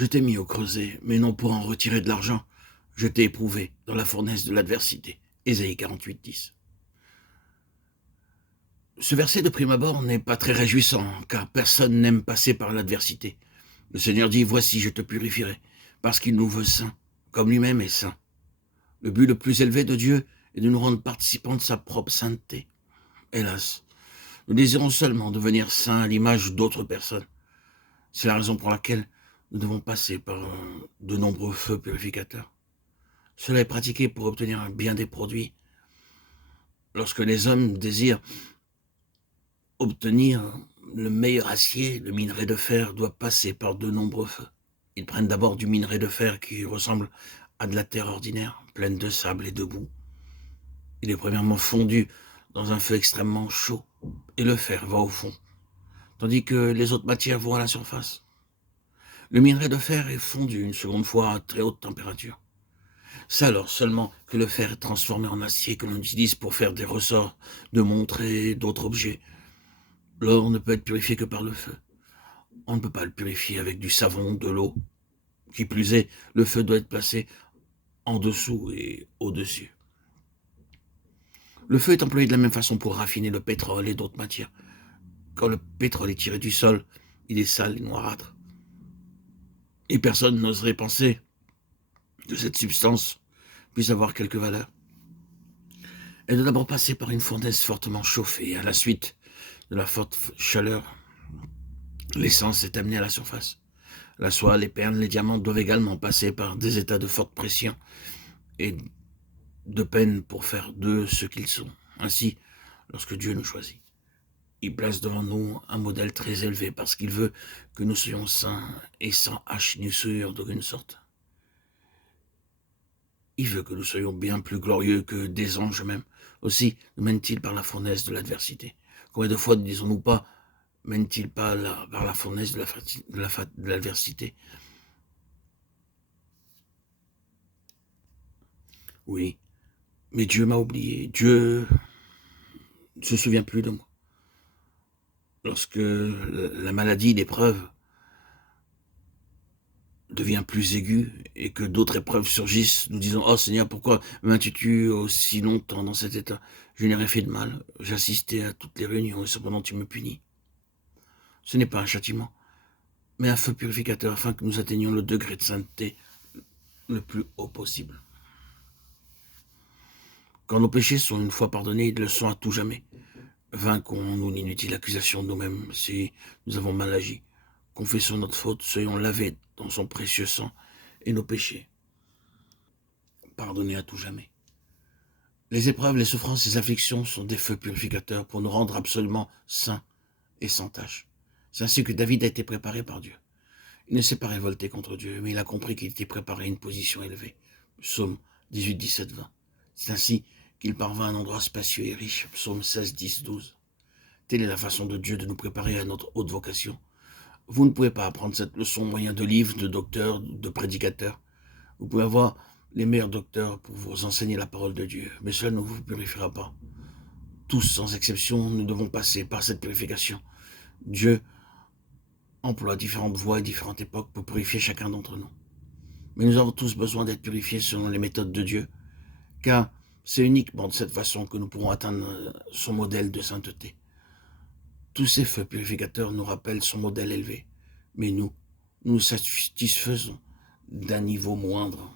Je t'ai mis au creuset, mais non pour en retirer de l'argent. Je t'ai éprouvé dans la fournaise de l'adversité. Ésaïe 48, 10. Ce verset de prime abord n'est pas très réjouissant, car personne n'aime passer par l'adversité. Le Seigneur dit, voici, je te purifierai, parce qu'il nous veut saints, comme lui-même est saint. Le but le plus élevé de Dieu est de nous rendre participants de sa propre sainteté. Hélas, nous désirons seulement devenir saints à l'image d'autres personnes. C'est la raison pour laquelle nous devons passer par de nombreux feux purificateurs. Cela est pratiqué pour obtenir bien des produits. Lorsque les hommes désirent obtenir le meilleur acier, le minerai de fer doit passer par de nombreux feux. Ils prennent d'abord du minerai de fer qui ressemble à de la terre ordinaire, pleine de sable et de boue. Il est premièrement fondu dans un feu extrêmement chaud, et le fer va au fond, tandis que les autres matières vont à la surface. Le minerai de fer est fondu une seconde fois à très haute température. C'est alors seulement que le fer est transformé en acier que l'on utilise pour faire des ressorts de montres et d'autres objets. L'or ne peut être purifié que par le feu. On ne peut pas le purifier avec du savon, de l'eau. Qui plus est, le feu doit être placé en dessous et au-dessus. Le feu est employé de la même façon pour raffiner le pétrole et d'autres matières. Quand le pétrole est tiré du sol, il est sale et noirâtre. Et personne n'oserait penser que cette substance puisse avoir quelque valeur. Elle doit d'abord passer par une fournaise fortement chauffée. À la suite de la forte chaleur, l'essence est amenée à la surface. La soie, les perles, les diamants doivent également passer par des états de forte pression et de peine pour faire d'eux ce qu'ils sont. Ainsi, lorsque Dieu nous choisit, il place devant nous un modèle très élevé parce qu'il veut que nous soyons saints et sans hache ni souillure d'aucune sorte. Il veut que nous soyons bien plus glorieux que des anges même. Aussi nous mène-t-il par la fournaise de l'adversité. Combien de fois ne disons-nous pas, mène-t-il pas par la fournaise de l'adversité? Oui, mais Dieu m'a oublié. Dieu ne se souvient plus de moi. Lorsque la maladie, l'épreuve devient plus aiguë et que d'autres épreuves surgissent, nous disons, oh Seigneur, pourquoi m'as-tu aussi longtemps dans cet état? Je n'ai rien fait de mal, j'assistais à toutes les réunions et cependant tu me punis. Ce n'est pas un châtiment, mais un feu purificateur afin que nous atteignions le degré de sainteté le plus haut possible. Quand nos péchés sont une fois pardonnés, ils le sont à tout jamais. Vainquons-nous l'inutile accusation de nous-mêmes si nous avons mal agi. Confessons notre faute, soyons lavés dans son précieux sang et nos péchés pardonnés à tout jamais. Les épreuves, les souffrances, les afflictions sont des feux purificateurs pour nous rendre absolument saints et sans tache. C'est ainsi que David a été préparé par Dieu. Il ne s'est pas révolté contre Dieu, mais il a compris qu'il était préparé à une position élevée. Psaume 18, 17, 20. C'est ainsi qu'il parvint à un endroit spacieux et riche. Psaume 16, 10, 12. Telle est la façon de Dieu de nous préparer à notre haute vocation. Vous ne pouvez pas apprendre cette leçon au moyen de livres, de docteurs, de prédicateurs. Vous pouvez avoir les meilleurs docteurs pour vous enseigner la parole de Dieu, mais cela ne vous purifiera pas. Tous, sans exception, nous devons passer par cette purification. Dieu emploie différentes voies et différentes époques pour purifier chacun d'entre nous. Mais nous avons tous besoin d'être purifiés selon les méthodes de Dieu, car c'est uniquement de cette façon que nous pourrons atteindre son modèle de sainteté. Tous ces feux purificateurs nous rappellent son modèle élevé, mais nous satisfaisons d'un niveau moindre